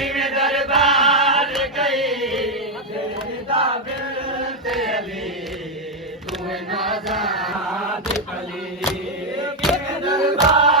ਕਿਵੇਂ ਦਰਬਾਰ ਗਈ ਦਾ ਦਿਲ ਤੇ ਅਲੀ ਤੂੰ ਨਾ ਜਾ ਦੀ ਭਲੀ ਕਿਵੇਂ ਦਰਬਾਰ